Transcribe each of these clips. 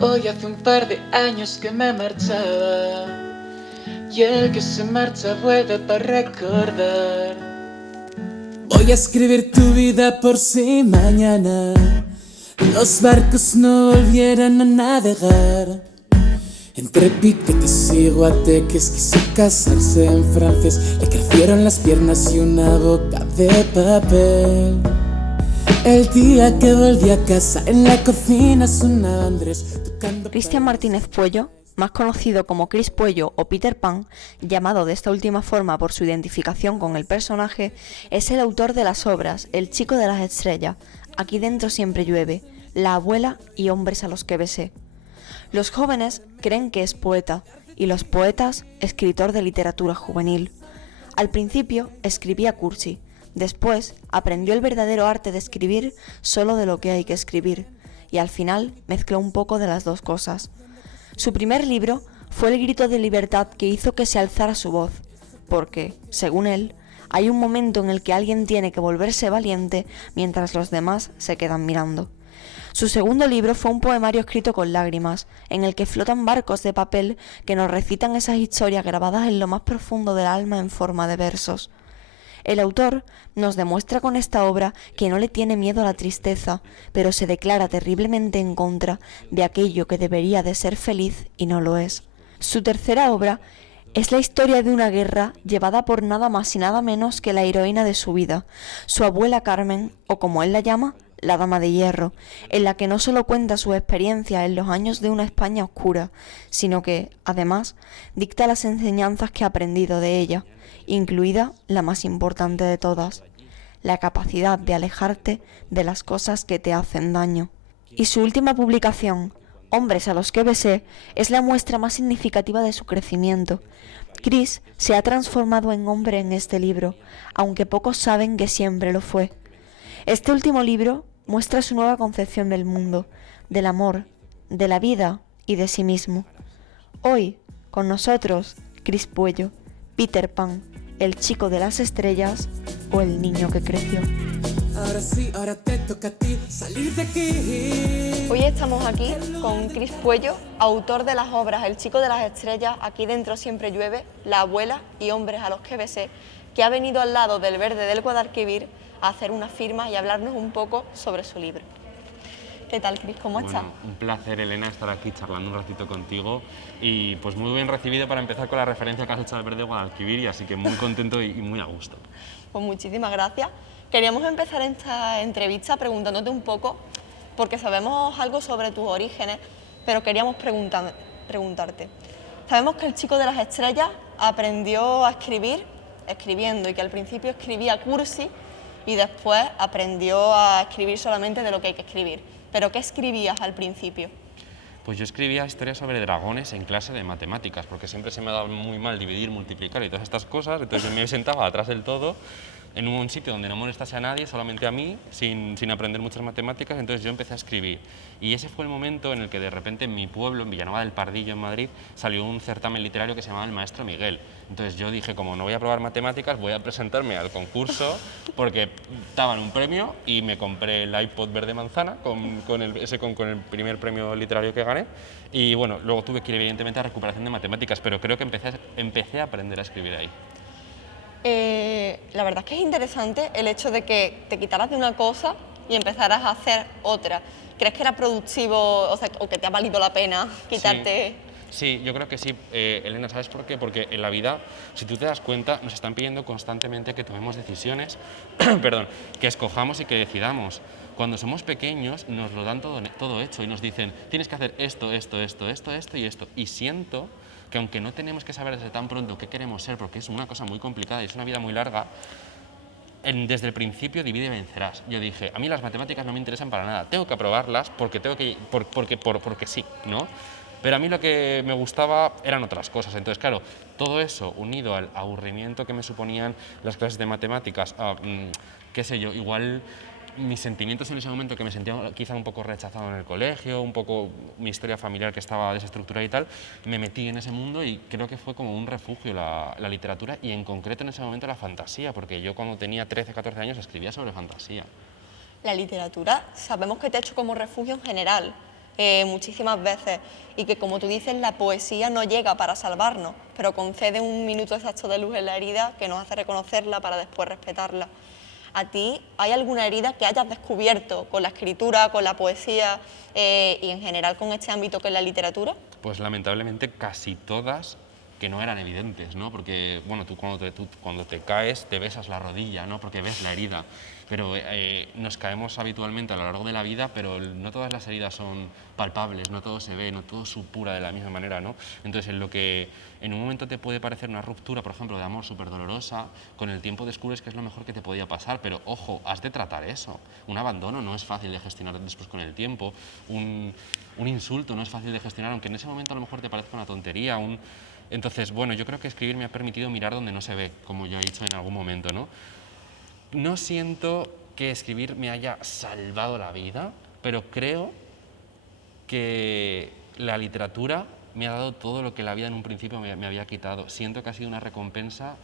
Hoy hace un par de años que me marchaba, y el que se marcha vuelve para recordar. Voy a escribir tu vida por si mañana los barcos no volvieran a navegar. Entre piquetes y guateques quiso casarse en francés. Le crecieron las piernas y una boca de papel. El día que volví a casa, en la cocina sonaba Andrés tocando. Cristian Martínez Puello, más conocido como Chris Puello o Peter Pan, llamado de esta última forma por su identificación con el personaje, es el autor de las obras El chico de las estrellas, Aquí dentro siempre llueve, La abuela y Hombres a los que besé. Los jóvenes creen que es poeta y los poetas escritor de literatura juvenil. Al principio escribía cursi, después aprendió el verdadero arte de escribir solo de lo que hay que escribir y al final mezcló un poco de las dos cosas. Su primer libro fue el grito de libertad que hizo que se alzara su voz, porque, según él, hay un momento en el que alguien tiene que volverse valiente mientras los demás se quedan mirando. Su segundo libro fue un poemario escrito con lágrimas, en el que flotan barcos de papel que nos recitan esas historias grabadas en lo más profundo del alma en forma de versos. El autor nos demuestra con esta obra que no le tiene miedo a la tristeza, pero se declara terriblemente en contra de aquello que debería de ser feliz y no lo es. Su tercera obra es la historia de una guerra llevada por nada más y nada menos que la heroína de su vida, su abuela Carmen, o como él la llama, la Dama de Hierro, en la que no solo cuenta su experiencia en los años de una España oscura, sino que, además, dicta las enseñanzas que ha aprendido de ella, incluida la más importante de todas, la capacidad de alejarte de las cosas que te hacen daño. Y su última publicación, Hombres a los que besé, es la muestra más significativa de su crecimiento. Chris se ha transformado en hombre en este libro, aunque pocos saben que siempre lo fue. Este último libro muestra su nueva concepción del mundo, del amor, de la vida y de sí mismo. Hoy, con nosotros, Chris Puello, Peter Pan, el chico de las estrellas o el niño que creció. Ahora sí, ahora te toca a ti salir de aquí. Hoy estamos aquí con Chris Puello, autor de las obras El chico de las estrellas, Aquí dentro siempre llueve, La abuela y Hombres a los que besé, que ha venido al lado del verde del Guadalquivir a hacer una firma y hablarnos un poco sobre su libro. ¿Qué tal, Chris? ¿Cómo estás? Un placer, Elena, estar aquí charlando un ratito contigo y pues muy bien recibido para empezar con la referencia que has hecho al verde Guadalquivir, y así que muy contento y muy a gusto. Pues muchísimas gracias. Queríamos empezar esta entrevista preguntándote un poco, porque sabemos algo sobre tus orígenes, pero queríamos preguntarte. Sabemos que el chico de las estrellas aprendió a escribir escribiendo y que al principio escribía cursi y después aprendió a escribir solamente de lo que hay que escribir. ¿Pero qué escribías al principio? Pues yo escribía historias sobre dragones en clase de matemáticas, porque siempre se me ha dado muy mal dividir, multiplicar y todas estas cosas, entonces me sentaba atrás del todo, en un sitio donde no molestase a nadie, solamente a mí, sin aprender muchas matemáticas, entonces yo empecé a escribir. Y ese fue el momento en el que de repente en mi pueblo, en Villanueva del Pardillo, en Madrid, salió un certamen literario que se llamaba El Maestro Miguel. Entonces yo dije, como no voy a probar matemáticas, voy a presentarme al concurso, porque daban un premio y me compré el iPod verde manzana con el primer premio literario que gané. Y bueno, luego tuve que ir evidentemente a recuperación de matemáticas, pero creo que empecé a aprender a escribir ahí. La verdad es que es interesante el hecho de que te quitaras de una cosa y empezaras a hacer otra. ¿Crees que era productivo, o que te ha valido la pena quitarte? Sí, yo creo que sí, Elena, ¿sabes por qué? Porque en la vida, si tú te das cuenta, nos están pidiendo constantemente que tomemos decisiones, perdón, que escojamos y que decidamos. Cuando somos pequeños nos lo dan todo hecho y nos dicen, tienes que hacer esto y esto. Y siento que aunque no tenemos que saber desde tan pronto qué queremos ser, porque es una cosa muy complicada y es una vida muy larga, desde el principio divide y vencerás. Yo dije, a mí las matemáticas no me interesan para nada, tengo que aprobarlas porque sí, ¿no? Pero a mí lo que me gustaba eran otras cosas. Entonces, claro, todo eso unido al aburrimiento que me suponían las clases de matemáticas, qué sé yo, igual mis sentimientos en ese momento, que me sentía quizá un poco rechazado en el colegio, un poco mi historia familiar que estaba desestructurada y tal, me metí en ese mundo y creo que fue como un refugio la literatura y en concreto en ese momento la fantasía, porque yo cuando tenía 13, 14 años escribía sobre fantasía. La literatura sabemos que te ha hecho como refugio en general, muchísimas veces y que, como tú dices, la poesía no llega para salvarnos, pero concede un minuto exacto de luz en la herida que nos hace reconocerla para después respetarla. ¿A ti hay alguna herida que hayas descubierto con la escritura, con la poesía y en general con este ámbito que es la literatura? Pues lamentablemente casi todas que no eran evidentes, ¿no? Porque, bueno, tú cuando te caes te besas la rodilla, ¿no? Porque ves la herida, pero nos caemos habitualmente a lo largo de la vida, pero no todas las heridas son palpables, no todo se ve, no todo supura de la misma manera, ¿no? Entonces, en lo que en un momento te puede parecer una ruptura, por ejemplo, de amor súper dolorosa, con el tiempo descubres que es lo mejor que te podía pasar, pero ojo, has de tratar eso. Un abandono no es fácil de gestionar después con el tiempo, un insulto no es fácil de gestionar, aunque en ese momento a lo mejor te parezca una tontería, Entonces, bueno, yo creo que escribir me ha permitido mirar donde no se ve, como ya he dicho en algún momento, ¿no? No siento que escribir me haya salvado la vida, pero creo que la literatura me ha dado todo lo que la vida en un principio me había quitado. Siento que ha sido una recompensa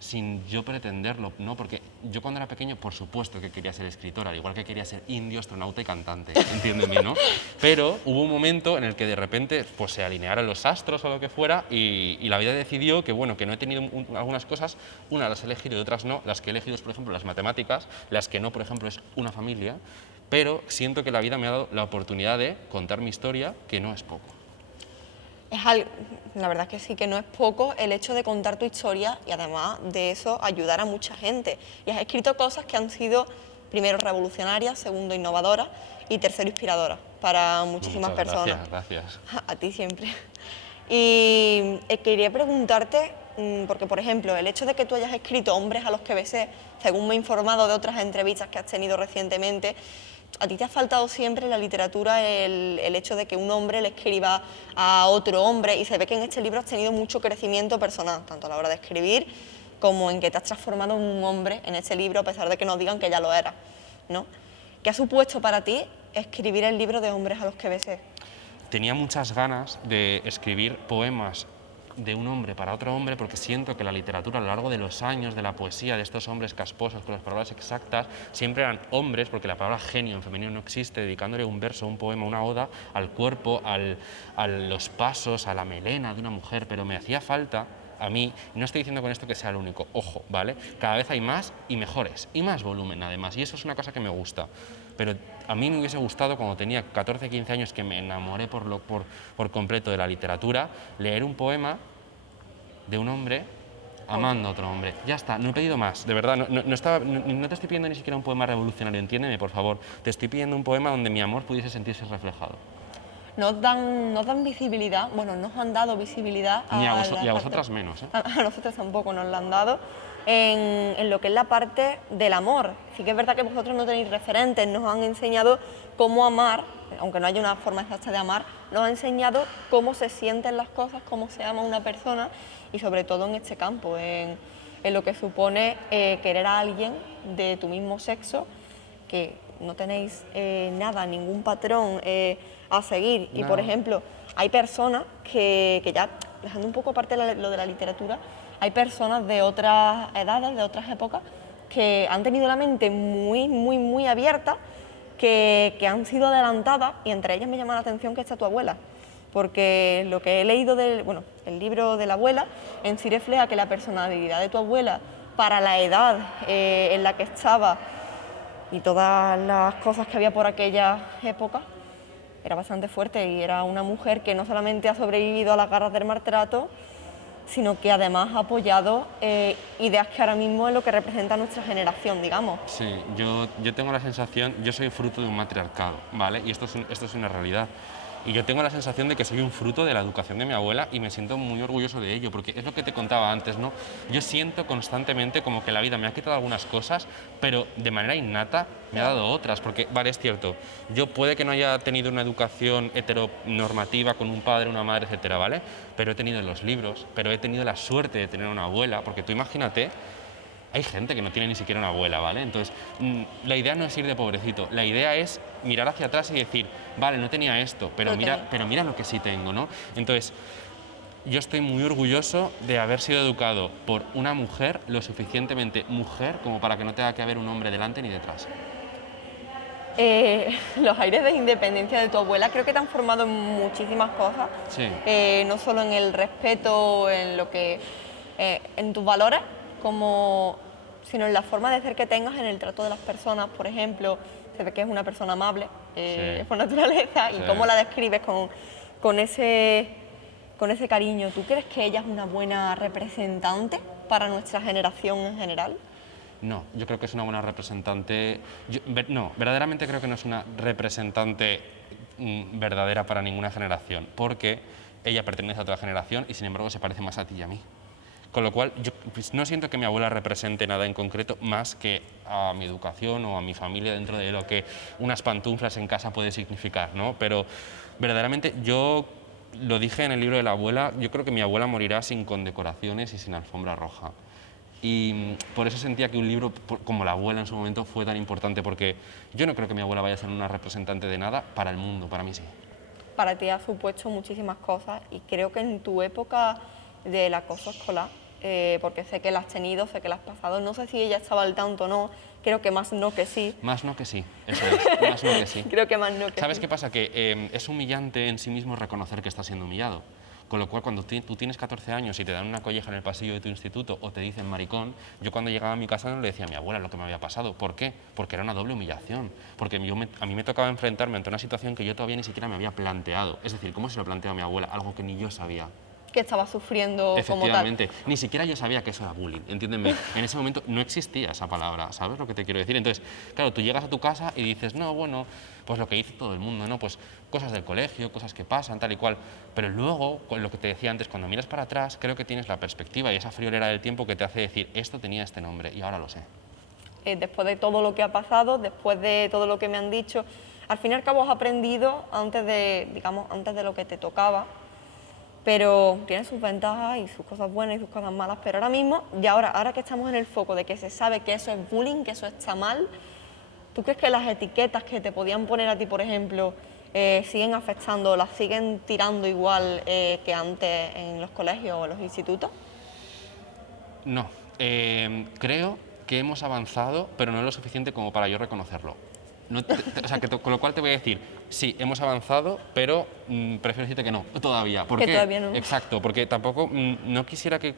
sin yo pretenderlo, ¿no? Porque yo cuando era pequeño, por supuesto que quería ser escritor, al igual que quería ser indio, astronauta y cantante, entiéndeme, ¿no? Pero hubo un momento en el que de repente pues, se alinearon los astros o lo que fuera y la vida decidió que, bueno, que no he tenido algunas cosas, unas las he elegido y otras no. Las que he elegido es, por ejemplo, las matemáticas, las que no, por ejemplo, es una familia, pero siento que la vida me ha dado la oportunidad de contar mi historia, que no es poco. La verdad es que sí, que no es poco el hecho de contar tu historia y además de eso ayudar a mucha gente. Y has escrito cosas que han sido, primero, revolucionarias, segundo, innovadoras y tercero, inspiradoras para muchísimas Muchas personas. Gracias. A ti siempre. Y quería preguntarte, porque por ejemplo, el hecho de que tú hayas escrito Hombres a los que besé, según me he informado de otras entrevistas que has tenido recientemente, ¿a ti te ha faltado siempre en la literatura el hecho de que un hombre le escriba a otro hombre? Y se ve que en este libro has tenido mucho crecimiento personal, tanto a la hora de escribir como en que te has transformado en un hombre en este libro, a pesar de que nos digan que ya lo eras, ¿no? ¿Qué ha supuesto para ti escribir el libro de Hombres a los que besé? Tenía muchas ganas de escribir poemas de un hombre para otro hombre, porque siento que la literatura a lo largo de los años, de la poesía, de estos hombres casposos con las palabras exactas, siempre eran hombres, porque la palabra genio en femenino no existe, dedicándole un verso, un poema, una oda al cuerpo, a los pasos, a la melena de una mujer, pero me hacía falta a mí, no estoy diciendo con esto que sea el único, ojo, ¿vale? Cada vez hay más y mejores, y más volumen además, y eso es una cosa que me gusta. Pero a mí me hubiese gustado, cuando tenía 14, 15 años, que me enamoré por completo de la literatura, leer un poema de un hombre amando a otro hombre. Ya está, no he pedido más, de verdad, no te estoy pidiendo ni siquiera un poema revolucionario, entiéndeme, por favor. Te estoy pidiendo un poema donde mi amor pudiese sentirse reflejado. Nos dan visibilidad, bueno, nos han dado visibilidad y a vosotras menos, ¿eh? A nosotros tampoco nos la han dado en lo que es la parte del amor. Sí que es verdad que vosotros no tenéis referentes, nos han enseñado cómo amar, aunque no haya una forma exacta de amar, nos han enseñado cómo se sienten las cosas, cómo se ama a una persona y sobre todo en este campo, en lo que supone querer a alguien de tu mismo sexo, que no tenéis nada, ningún patrón a seguir. No. Y por ejemplo, hay personas que ya, dejando un poco aparte lo de la literatura, hay personas de otras edades, de otras épocas, que han tenido la mente muy, muy, muy abierta, que han sido adelantadas, y entre ellas me llama la atención que está tu abuela, porque lo que he leído el libro de la abuela, en sí refleja que la personalidad de tu abuela, para la edad en la que estaba y todas las cosas que había por aquella época, era bastante fuerte, y era una mujer que no solamente ha sobrevivido a las garras del maltrato, sino que además ha apoyado ideas que ahora mismo es lo que representa nuestra generación, digamos. Sí, yo tengo la sensación, yo soy fruto de un matriarcado, ¿vale? Y esto es una realidad. Y yo tengo la sensación de que soy un fruto de la educación de mi abuela y me siento muy orgulloso de ello, porque es lo que te contaba antes, ¿no? Yo siento constantemente como que la vida me ha quitado algunas cosas, pero de manera innata me ha dado otras, porque, vale, es cierto, yo puede que no haya tenido una educación heteronormativa con un padre, una madre, etcétera, ¿vale? Pero he tenido los libros, pero he tenido la suerte de tener una abuela, porque tú imagínate, hay gente que no tiene ni siquiera una abuela, ¿vale? Entonces, la idea no es ir de pobrecito, la idea es mirar hacia atrás y decir, vale, no tenía esto, pero mira lo que sí tengo, ¿no? Entonces, yo estoy muy orgulloso de haber sido educado por una mujer lo suficientemente mujer como para que no tenga que haber un hombre delante ni detrás. los aires de independencia de tu abuela creo que te han formado en muchísimas cosas, Sí. No solo en el respeto, en lo que, en tus valores, sino en la forma de ser que tengas en el trato de las personas. Por ejemplo, se ve que es una persona amable Sí. por naturaleza, y Sí. cómo la describes con ese cariño. ¿Tú crees que ella es una buena representante para nuestra generación en general? No, yo creo que es una buena representante. No, verdaderamente creo que no es una representante verdadera para ninguna generación, porque ella pertenece a otra generación y sin embargo se parece más a ti y a mí. Con lo cual, yo pues, no siento que mi abuela represente nada en concreto más que a mi educación o a mi familia dentro de lo que unas pantuflas en casa puede significar, ¿no? Pero verdaderamente yo lo dije en el libro de la abuela, yo creo que mi abuela morirá sin condecoraciones y sin alfombra roja. Y por eso sentía que un libro como La abuela en su momento fue tan importante, porque yo no creo que mi abuela vaya a ser una representante de nada para el mundo, para mí sí. Para ti ha supuesto muchísimas cosas, y creo que en tu época del acoso escolar, porque sé que la has tenido, sé que la has pasado, no sé si ella estaba al tanto o no, creo que más no que sí. Más no que sí, eso es, más no que sí. Creo que más no que ¿Sabes sí. qué pasa? Que es humillante en sí mismo reconocer que estás siendo humillado. Con lo cual, cuando tú tienes 14 años y te dan una colleja en el pasillo de tu instituto o te dicen maricón, yo cuando llegaba a mi casa no le decía a mi abuela lo que me había pasado. ¿Por qué? Porque era una doble humillación. Porque a mí me tocaba enfrentarme ante una situación que yo todavía ni siquiera me había planteado. Es decir, ¿cómo se lo planteó a mi abuela? Algo que ni yo sabía. Que estaba sufriendo como tal. Efectivamente, ni siquiera yo sabía que eso era bullying, entiéndeme. En ese momento no existía esa palabra, ¿sabes lo que te quiero decir? Entonces, claro, tú llegas a tu casa y dices, no, bueno, pues lo que dice todo el mundo, ¿no? Pues cosas del colegio, cosas que pasan, tal y cual. Pero luego, con lo que te decía antes, cuando miras para atrás, creo que tienes la perspectiva y esa friolera del tiempo que te hace decir, esto tenía este nombre y ahora lo sé. Después de todo lo que ha pasado, después de todo lo que me han dicho, al fin y al cabo has aprendido antes de lo que te tocaba, pero tiene sus ventajas y sus cosas buenas y sus cosas malas. Pero ahora mismo, y ahora que estamos en el foco de que se sabe que eso es bullying, que eso está mal, ¿tú crees que las etiquetas que te podían poner a ti, por ejemplo, siguen afectando, las siguen tirando igual que antes en los colegios o en los institutos? No, creo que hemos avanzado, pero no lo suficiente como para yo reconocerlo. O sea, con lo cual te voy a decir, sí, hemos avanzado, pero prefiero decirte que no, todavía. ¿Por Que qué? todavía no. Exacto, porque tampoco no quisiera que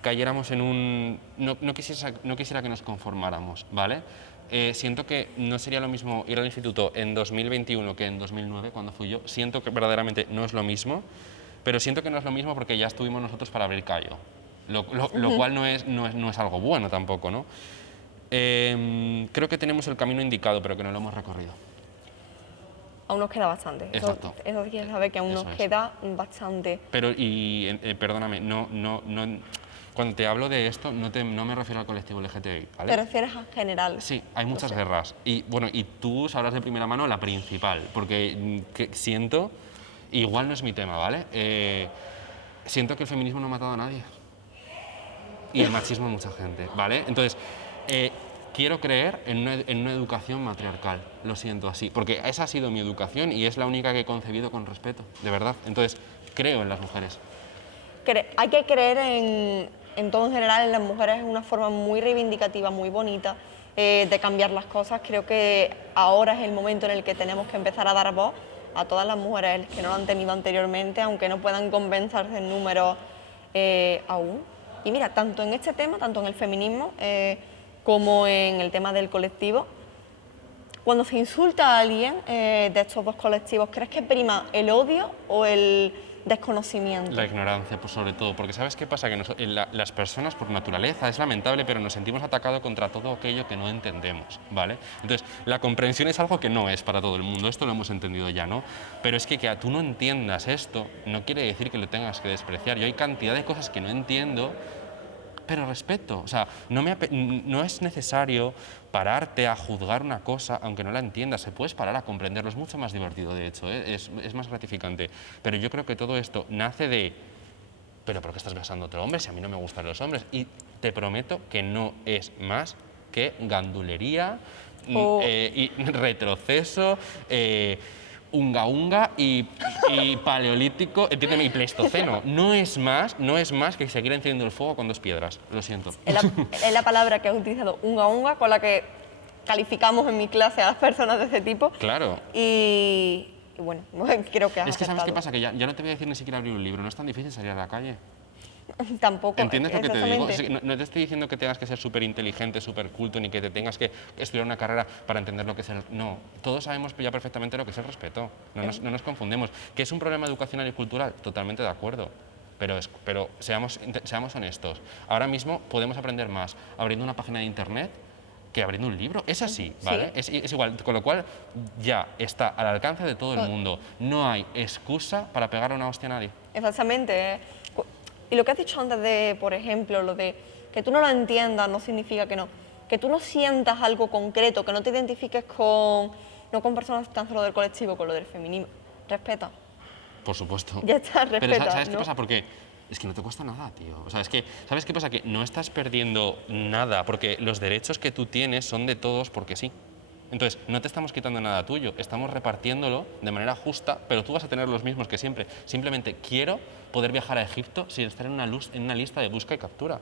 cayéramos en un... No quisiera que nos conformáramos, ¿vale? Siento que no sería lo mismo ir al instituto en 2021 que en 2009, cuando fui yo. Siento que verdaderamente no es lo mismo, pero siento que no es lo mismo porque ya estuvimos nosotros para abrir callo, lo cual no es algo bueno tampoco, ¿no? Creo que tenemos el camino indicado, pero que no lo hemos recorrido. Aún nos queda bastante. Exacto. Eso sí que sabe que aún Eso nos es. queda bastante. Pero, perdóname, cuando te hablo de esto, no me refiero al colectivo LGTBI, ¿vale? ¿Te refieres en general? Sí, hay muchas sé. guerras. Y bueno, y tú sabrás de primera mano la principal, porque siento, igual no es mi tema, ¿vale? Siento que el feminismo no ha matado a nadie. Y el machismo a mucha gente, ¿vale? Entonces, quiero creer en una educación matriarcal, lo siento así, porque esa ha sido mi educación y es la única que he concebido con respeto, de verdad. Entonces, creo en las mujeres. Hay que creer en todo en general, en las mujeres, es una forma muy reivindicativa, muy bonita de cambiar las cosas. Creo que ahora es el momento en el que tenemos que empezar a dar voz a todas las mujeres que no lo han tenido anteriormente, aunque no puedan compensarse en números aún. Y mira, tanto en este tema, tanto en el feminismo como en el tema del colectivo, cuando se insulta a alguien de estos dos colectivos, ¿crees que prima el odio o el desconocimiento? La ignorancia, pues sobre todo, porque ¿sabes qué pasa? Que las personas por naturaleza, es lamentable, pero nos sentimos atacados contra todo aquello que no entendemos, ¿vale? Entonces, la comprensión es algo que no es para todo el mundo, esto lo hemos entendido ya, ¿no? Pero es que tú no entiendas esto no quiere decir que lo tengas que despreciar. Yo hay cantidad de cosas que no entiendo, pero respeto. O sea, no es necesario pararte a juzgar una cosa aunque no la entiendas. Se puedes parar a comprenderlo, es mucho más divertido, de hecho, ¿eh? Es más gratificante. Pero yo creo que todo esto nace de, pero ¿por qué estás besando a otro hombre si a mí no me gustan los hombres? Y te prometo que no es más que gandulería y retroceso, unga unga y paleolítico, entiéndeme, y pleistoceno. No es más que seguir encendiendo el fuego con dos piedras, lo siento. Es la palabra que has utilizado, unga unga, con la que calificamos en mi clase a las personas de ese tipo. Claro. Y bueno, creo que has Es que ¿sabes qué acertado. pasa? Que ya no te voy a decir ni siquiera abrir un libro, no es tan difícil salir a la calle. Tampoco. ¿Entiendes lo que te digo? exactamente. No te estoy diciendo que tengas que ser súper inteligente, súper culto, ni que te tengas que estudiar una carrera para entender lo que es el... No, todos sabemos ya perfectamente lo que es el respeto, no nos confundemos. ¿Que es un problema educacional y cultural? Totalmente de acuerdo. Pero seamos honestos. Ahora mismo podemos aprender más abriendo una página de internet que abriendo un libro. Es así, ¿vale? Es igual, con lo cual ya está al alcance de todo el mundo. No hay excusa para pegar una hostia a nadie. Exactamente. Y lo que has dicho antes de, por ejemplo, lo de que tú no lo entiendas no significa que no. Que tú no sientas algo concreto, que no te identifiques con, no con personas tan solo del colectivo, con lo del feminismo. Respeta. Por supuesto. Ya está, Pero respeta, ¿sabes qué ¿no? pasa? Porque es que no te cuesta nada, tío. O sea, es que, ¿sabes qué pasa? Que no estás perdiendo nada, porque los derechos que tú tienes son de todos porque sí. Entonces, no te estamos quitando nada tuyo, estamos repartiéndolo de manera justa, pero tú vas a tener los mismos que siempre. Simplemente quiero poder viajar a Egipto sin estar en una lista de busca y captura.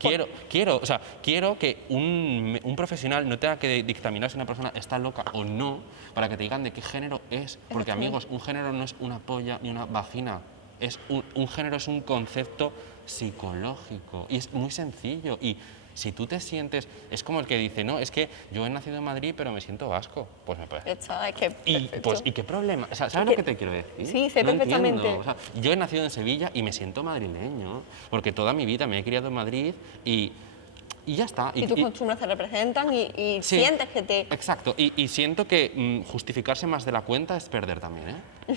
Quiero que un profesional no tenga que dictaminar si una persona está loca o no para que te digan de qué género es. Porque, amigos, un género no es una polla ni una vagina. Un género es un concepto psicológico y es muy sencillo. Y si tú te sientes... Es como el que dice, no, es que yo he nacido en Madrid pero me siento vasco. Pues me parece... Ya está, es que perfecto. ¿Y qué problema? O sea, ¿sabes lo que te quiero decir? Sí, sé No perfectamente. entiendo. O sea, yo he nacido en Sevilla y me siento madrileño, porque toda mi vida me he criado en Madrid y ya está. Y tus costumbres te representan y Sí, sientes que te... Exacto, y siento que justificarse más de la cuenta es perder también, ¿eh?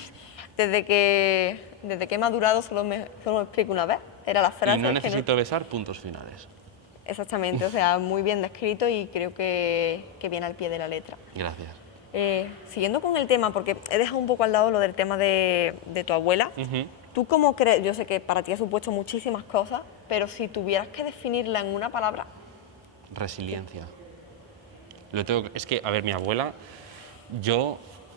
Desde que he madurado solo me explico una vez. Era la frase Y no que necesito besar, puntos finales. Exactamente, o sea, muy bien descrito y creo que viene al pie de la letra. Gracias. Siguiendo con el tema, porque he dejado un poco al lado lo del tema de tu abuela, Ujú. ¿tú cómo crees? Yo sé que para ti ha supuesto muchísimas cosas, pero si tuvieras que definirla en una palabra, Resiliencia. Es que, a ver, mi abuela,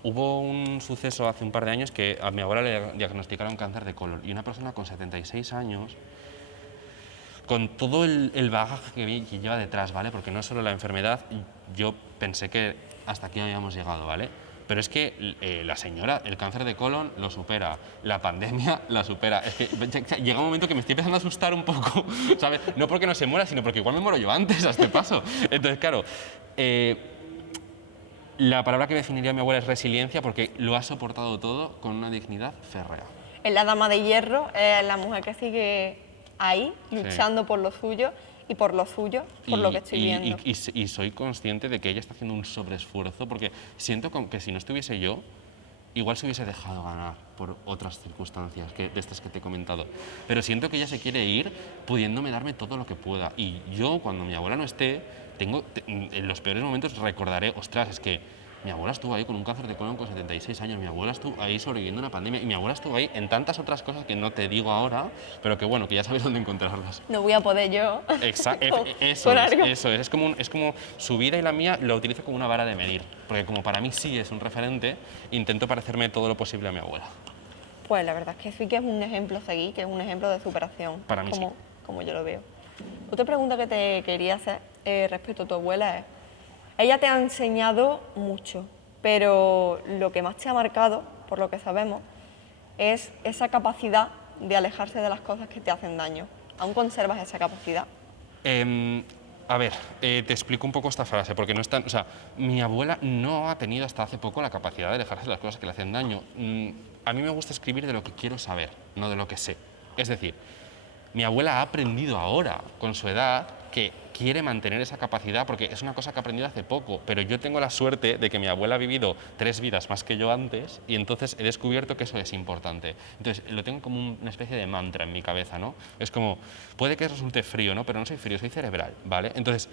hubo un suceso hace un par de años que a mi abuela le diagnosticaron cáncer de colon y una persona con 76 años, con todo el bagaje que lleva detrás, ¿vale? Porque no es solo la enfermedad, yo pensé que hasta aquí habíamos llegado, ¿vale? Pero es que la señora, el cáncer de colon lo supera, la pandemia la supera. Es que llega un momento que me estoy empezando a asustar un poco, ¿sabes? No porque no se muera, sino porque igual me muero yo antes a este paso. Entonces, claro, la palabra que definiría a mi abuela es resiliencia porque lo ha soportado todo con una dignidad férrea. es la dama de hierro, es la mujer que sigue ahí, luchando por lo suyo y por lo suyo, por lo que estoy viendo. Y soy consciente de que ella está haciendo un sobreesfuerzo porque siento que si no estuviese yo, igual se hubiese dejado ganar por otras circunstancias de estas que te he comentado. Pero siento que ella se quiere ir pudiéndome darme todo lo que pueda. Y yo, cuando mi abuela no esté, en los peores momentos recordaré, ostras, es que mi abuela estuvo ahí con un cáncer de colon con 76 años, mi abuela estuvo ahí sobreviviendo una pandemia y mi abuela estuvo ahí en tantas otras cosas que no te digo ahora, pero que bueno, que ya sabes dónde encontrarlas. No voy a poder yo. Eso es como su vida y la mía lo utilizo como una vara de medir, porque como para mí sí es un referente, intento parecerme todo lo posible a mi abuela. Pues la verdad es que sí que es un ejemplo a seguir, que es un ejemplo de superación. Para mí sí. Como yo lo veo. Otra pregunta que te quería hacer respecto a tu abuela es, ella te ha enseñado mucho, pero lo que más te ha marcado, por lo que sabemos, es esa capacidad de alejarse de las cosas que te hacen daño. ¿Aún conservas esa capacidad? A ver, te explico un poco esta frase, porque no es tan... O sea, mi abuela no ha tenido hasta hace poco la capacidad de alejarse de las cosas que le hacen daño. A mí me gusta escribir de lo que quiero saber, no de lo que sé. Es decir, mi abuela ha aprendido ahora, con su edad, que quiere mantener esa capacidad, porque es una cosa que ha aprendido hace poco, pero yo tengo la suerte de que mi abuela ha vivido 3 vidas más que yo antes, y entonces he descubierto que eso es importante. Entonces, lo tengo como una especie de mantra en mi cabeza, ¿no? Es como, puede que resulte frío, ¿no? Pero no soy frío, soy cerebral, ¿vale? Entonces,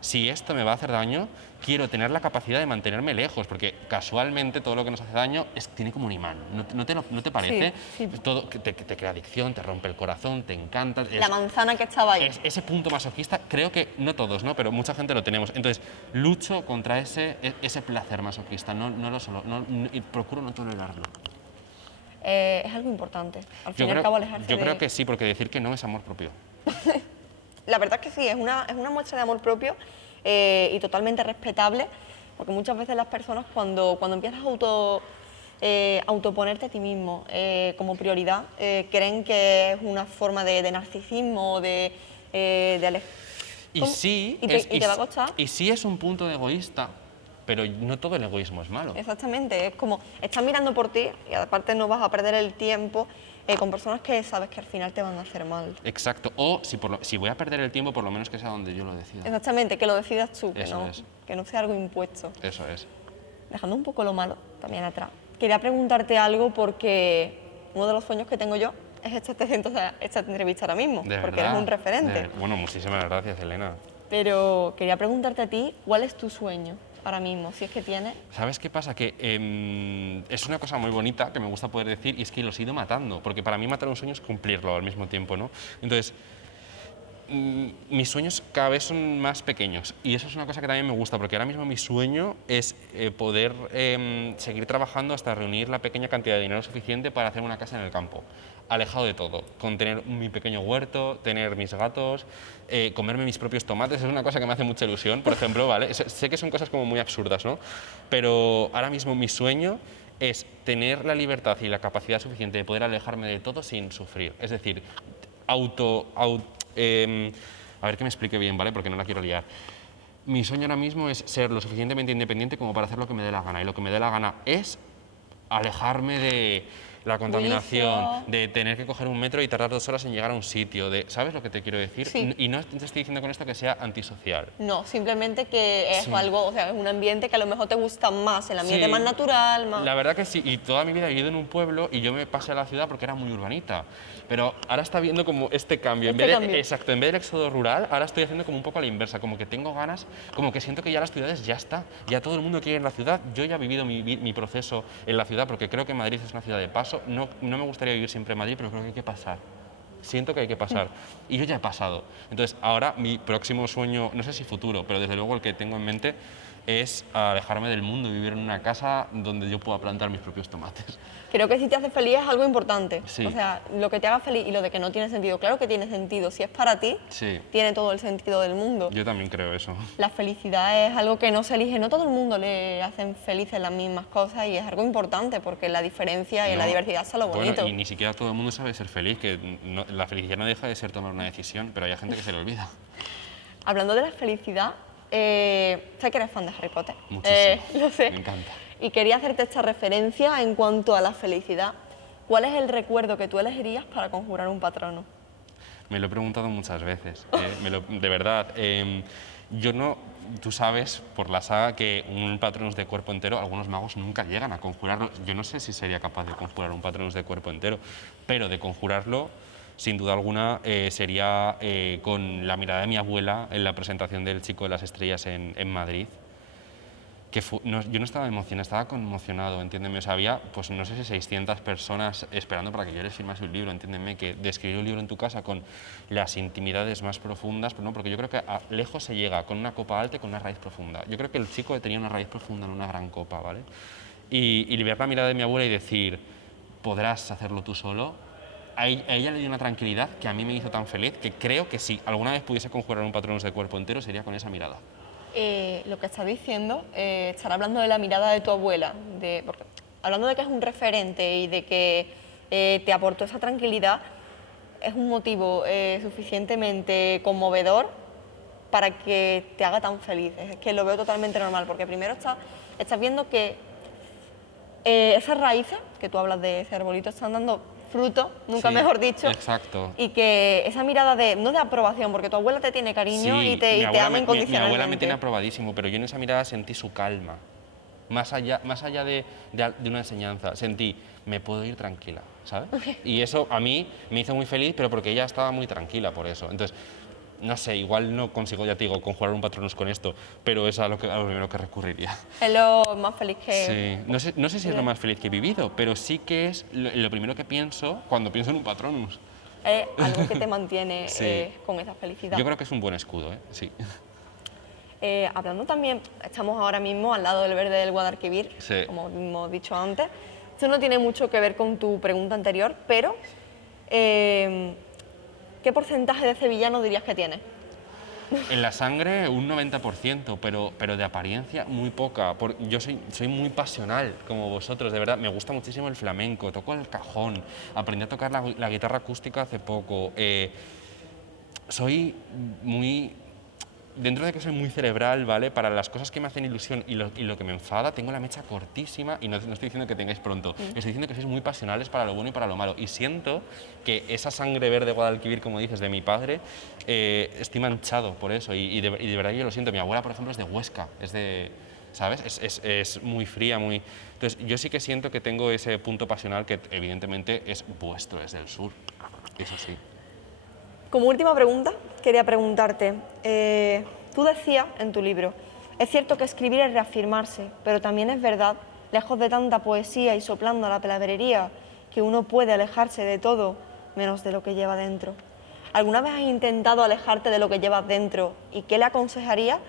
si esto me va a hacer daño, quiero tener la capacidad de mantenerme lejos, porque casualmente todo lo que nos hace daño tiene como un imán, ¿no te parece? Sí, sí. Todo te crea adicción, te rompe el corazón, te encanta. La manzana que estaba ahí. Ese punto masoquista, creo que no todos, ¿no? Pero mucha gente lo tenemos. Entonces, lucho contra ese placer masoquista, y procuro no tolerarlo. Es algo importante. Al fin y al cabo, alejarse Yo creo que sí, porque decir que no es amor propio. La verdad es que sí, es una muestra de amor propio y totalmente respetable, porque muchas veces las personas cuando empiezas a autoponerte a ti mismo como prioridad, creen que es una forma de narcisismo, de Y ¿cómo? sí, Y te va a costar. y sí es un punto egoísta, pero no todo el egoísmo es malo. Exactamente, es como estás mirando por ti y aparte no vas a perder el tiempo con personas que sabes que al final te van a hacer mal. Exacto, o si voy a perder el tiempo, por lo menos que sea donde yo lo decida. Exactamente, que lo decidas tú, Eso es. que no sea algo impuesto. Eso es. Dejando un poco lo malo también atrás. Quería preguntarte algo porque uno de los sueños que tengo yo es esta entrevista ahora mismo, De porque verdad. eres un referente. Bueno, muchísimas gracias, Elena. Pero quería preguntarte a ti, ¿cuál es tu sueño ahora mismo, si es que tienes? ¿Sabes qué pasa? Que es una cosa muy bonita que me gusta poder decir y es que los he ido matando, porque para mí matar un sueño es cumplirlo al mismo tiempo, ¿no? Entonces, mis sueños cada vez son más pequeños y eso es una cosa que también me gusta, porque ahora mismo mi sueño es poder seguir trabajando hasta reunir la pequeña cantidad de dinero suficiente para hacer una casa en el campo, alejado de todo, con tener mi pequeño huerto, tener mis gatos, comerme mis propios tomates, es una cosa que me hace mucha ilusión, por ejemplo, ¿vale? Sé que son cosas como muy absurdas, ¿no? Pero ahora mismo mi sueño es tener la libertad y la capacidad suficiente de poder alejarme de todo sin sufrir, es decir, a ver que me explique bien, ¿vale? Porque no la quiero liar. Mi sueño ahora mismo es ser lo suficientemente independiente como para hacer lo que me dé la gana. Y lo que me dé la gana es alejarme de la contaminación, Bullicio. de tener que coger un metro y tardar 2 horas en llegar a un sitio, ¿sabes lo que te quiero decir? Sí. Y no te estoy diciendo con esto que sea antisocial. No, simplemente que es Sí. algo, o sea, es un ambiente que a lo mejor te gusta más, el ambiente Sí, más natural, más... La verdad que sí, y toda mi vida he vivido en un pueblo y yo me pasé a la ciudad porque era muy urbanita. Pero ahora está viendo como este cambio. Este cambio. Exacto, en vez del éxodo rural, ahora estoy haciendo como un poco a la inversa, como que tengo ganas, como que siento que ya las ciudades ya está, ya todo el mundo quiere ir en la ciudad. Yo ya he vivido mi proceso en la ciudad porque creo que Madrid es una ciudad de paso. No me gustaría vivir siempre en Madrid, pero creo que hay que pasar. Siento que hay que pasar. Y yo ya he pasado. Entonces, ahora mi próximo sueño, no sé si futuro, pero desde luego el que tengo en mente es alejarme del mundo y vivir en una casa donde yo pueda plantar mis propios tomates. Creo que si te hace feliz es algo importante. Sí. O sea, lo que te haga feliz y lo de que no tiene sentido, claro que tiene sentido. Si es para ti, Sí. tiene todo el sentido del mundo. Yo también creo eso. La felicidad es algo que no se elige, no todo el mundo le hacen felices las mismas cosas y es algo importante porque la diferencia y la No, diversidad es lo bonito. Bueno, y ni siquiera todo el mundo sabe ser feliz, que la felicidad no deja de ser tomar una decisión, pero hay gente que se le olvida. Hablando de la felicidad, sé que eres fan de Harry Potter. Muchísimo. Lo sé. Me encanta. Y quería hacerte esta referencia en cuanto a la felicidad. ¿Cuál es el recuerdo que tú elegirías para conjurar un patrono? Me lo he preguntado muchas veces, de verdad. Yo no, tú sabes por la saga que un Patronus de cuerpo entero, algunos magos nunca llegan a conjurarlo. Yo no sé si sería capaz de conjurar un Patronus de cuerpo entero, pero de conjurarlo, sin duda alguna, sería con la mirada de mi abuela en la presentación del Chico de las Estrellas en Madrid. Yo no estaba emocionado, estaba conmocionado, entiéndeme. O sea, había, pues no sé si 600 personas esperando para que yo les firmase un libro, entiéndeme, que de escribir un libro en tu casa con las intimidades más profundas, pues no, porque yo creo que a lejos se llega con una copa alta y con una raíz profunda. Yo creo que el chico tenía una raíz profunda en una gran copa, ¿vale? Y ver la mirada de mi abuela y decir, podrás hacerlo tú solo, a ella le dio una tranquilidad que a mí me hizo tan feliz que creo que si alguna vez pudiese conjurar un Patronus de cuerpo entero sería con esa mirada. Lo que estás diciendo, estar hablando de la mirada de tu abuela, porque, hablando de que es un referente y de que te aportó esa tranquilidad, es un motivo suficientemente conmovedor para que te haga tan feliz. Es que lo veo totalmente normal, porque primero estás viendo que esas raíces, que tú hablas de ese arbolito, están dando fruto, nunca Sí, mejor dicho. Exacto. Y que esa mirada no de aprobación, porque tu abuela te tiene cariño Sí, y te mi abuela ama mi incondicionalmente. abuela me tiene aprobadísimo, pero yo en esa mirada sentí su calma. Más allá de una enseñanza, sentí, me puedo ir tranquila, ¿sabes? Y eso a mí me hizo muy feliz, pero porque ella estaba muy tranquila por eso. Entonces, no sé, igual no consigo, ya te digo, conjurar un Patronus con esto, pero es a lo primero que recurriría. Es lo más feliz que... Sí, no sé si es lo más feliz que he vivido, pero sí que es lo primero que pienso cuando pienso en un Patronus. Es algo que te mantiene Sí. con esa felicidad. Yo creo que es un buen escudo, ¿eh? Sí. Hablando también, estamos ahora mismo al lado del verde del Guadalquivir, Sí. como hemos dicho antes. Esto no tiene mucho que ver con tu pregunta anterior, pero ¿qué porcentaje de sevillano dirías que tienes? En la sangre un 90%, pero de apariencia muy poca. Yo soy muy pasional, como vosotros, de verdad. Me gusta muchísimo el flamenco, toco el cajón, aprendí a tocar la guitarra acústica hace poco. Soy muy... Dentro de que soy muy cerebral, ¿vale? Para las cosas que me hacen ilusión y lo que me enfada, tengo la mecha cortísima y no estoy diciendo que tengáis pronto. Estoy diciendo que sois muy pasionales para lo bueno y para lo malo. Y siento que esa sangre verde Guadalquivir, como dices, de mi padre, estoy manchado por eso. Y de verdad yo lo siento. Mi abuela, por ejemplo, es de Huesca, es de... ¿Sabes? Es muy fría, muy... Entonces, yo sí que siento que tengo ese punto pasional que evidentemente es vuestro, es del sur. Eso sí. Como última pregunta, quería preguntarte, tú decías en tu libro, es cierto que escribir es reafirmarse, pero también es verdad, lejos de tanta poesía y soplando a la palabrería, que uno puede alejarse de todo menos de lo que lleva dentro. ¿Alguna vez has intentado alejarte de lo que llevas dentro y qué le aconsejarías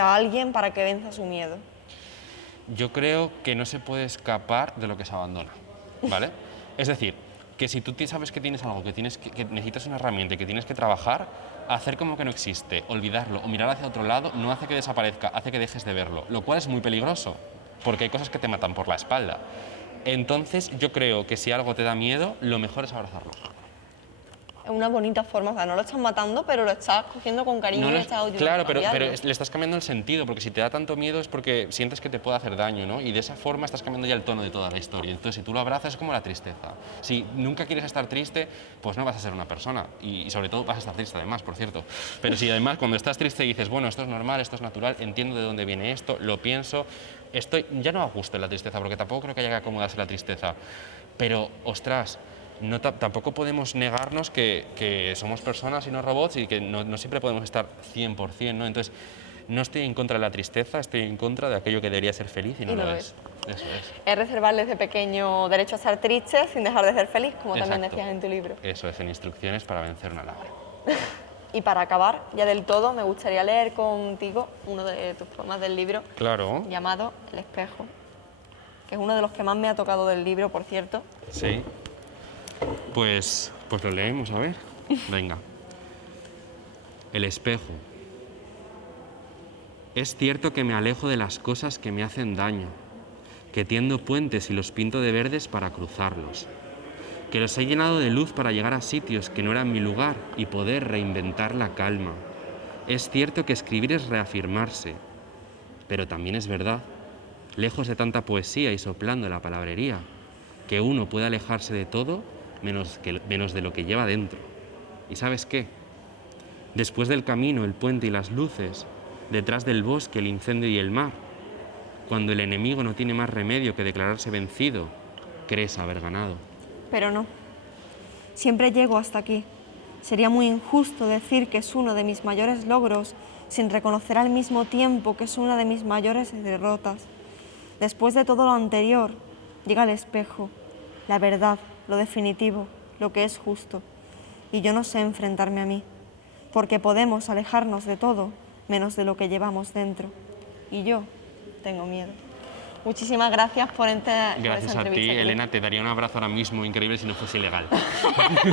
a alguien para que venza su miedo? Yo creo que no se puede escapar de lo que se abandona, ¿vale? Es decir, que si tú sabes que tienes algo, que necesitas una herramienta y que tienes que trabajar, hacer como que no existe, olvidarlo o mirar hacia otro lado no hace que desaparezca, hace que dejes de verlo, lo cual es muy peligroso, porque hay cosas que te matan por la espalda. Entonces yo creo que si algo te da miedo, lo mejor es abrazarlo. Es una bonita forma, o sea, no lo estás matando, pero lo estás cogiendo con cariño y le estás ayudando. Claro, pero le estás cambiando el sentido, porque si te da tanto miedo es porque sientes que te puede hacer daño, ¿no? Y de esa forma estás cambiando ya el tono de toda la historia. Entonces, si tú lo abrazas es como la tristeza. Si nunca quieres estar triste, pues no vas a ser una persona. Y sobre todo vas a estar triste, además, por cierto. Pero si además cuando estás triste dices, bueno, esto es normal, esto es natural, entiendo de dónde viene esto, lo pienso, ya no a gusto en la tristeza, porque tampoco creo que haya que acomodarse la tristeza. Pero, ostras, tampoco podemos negarnos que somos personas y no robots y que no siempre podemos estar 100%, ¿no? Entonces, no estoy en contra de la tristeza, estoy en contra de aquello que debería ser feliz y no lo es. Eso es. Es reservarle ese pequeño derecho a estar triste sin dejar de ser feliz, como también decías en tu libro. Eso es, en Instrucciones para vencer una labra. Y para acabar, ya del todo, me gustaría leer contigo uno de tus poemas del libro. Claro. Llamado El espejo, que es uno de los que más me ha tocado del libro, por cierto. Sí. Pues lo leemos, a ver. Venga. El espejo. Es cierto que me alejo de las cosas que me hacen daño, que tiendo puentes y los pinto de verdes para cruzarlos, que los he llenado de luz para llegar a sitios que no eran mi lugar y poder reinventar la calma. Es cierto que escribir es reafirmarse, pero también es verdad, lejos de tanta poesía y soplando la palabrería, que uno puede alejarse de todo menos de lo que lleva dentro. ¿Y sabes qué? Después del camino, el puente y las luces, detrás del bosque, el incendio y el mar, cuando el enemigo no tiene más remedio que declararse vencido, crees haber ganado. Pero no. Siempre llego hasta aquí. Sería muy injusto decir que es uno de mis mayores logros sin reconocer al mismo tiempo que es una de mis mayores derrotas. Después de todo lo anterior, llega el espejo, la verdad, lo definitivo, lo que es justo. Y yo no sé enfrentarme a mí, porque podemos alejarnos de todo, menos de lo que llevamos dentro. Y yo tengo miedo. Muchísimas gracias por esta Gracias a ti, Elena. Te daría un abrazo ahora mismo increíble si no fuese ilegal.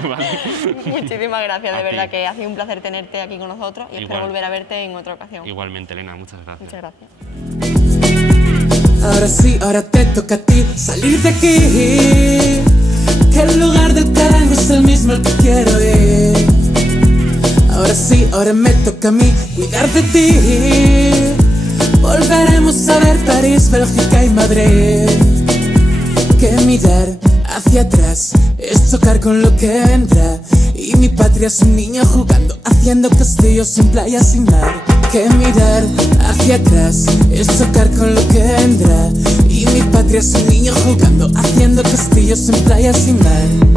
¿Vale? Muchísimas gracias, de verdad que ha sido un placer tenerte aquí con nosotros y espero volver a verte en otra ocasión. Igualmente, Elena, muchas gracias. Muchas gracias. Ahora sí, ahora te toca a ti salir de aquí, que el lugar del carango es el mismo al que quiero ir. Ahora sí, ahora me toca a mí cuidar de ti. Volveremos a ver París, Bélgica y Madrid. Que mirar hacia atrás es chocar con lo que vendrá. Y mi patria es un niño jugando, haciendo castillos en playas sin mar. Que mirar hacia atrás es chocar con lo que vendrá. Y mi patria es un niño jugando, haciendo castillos en playas sin mar.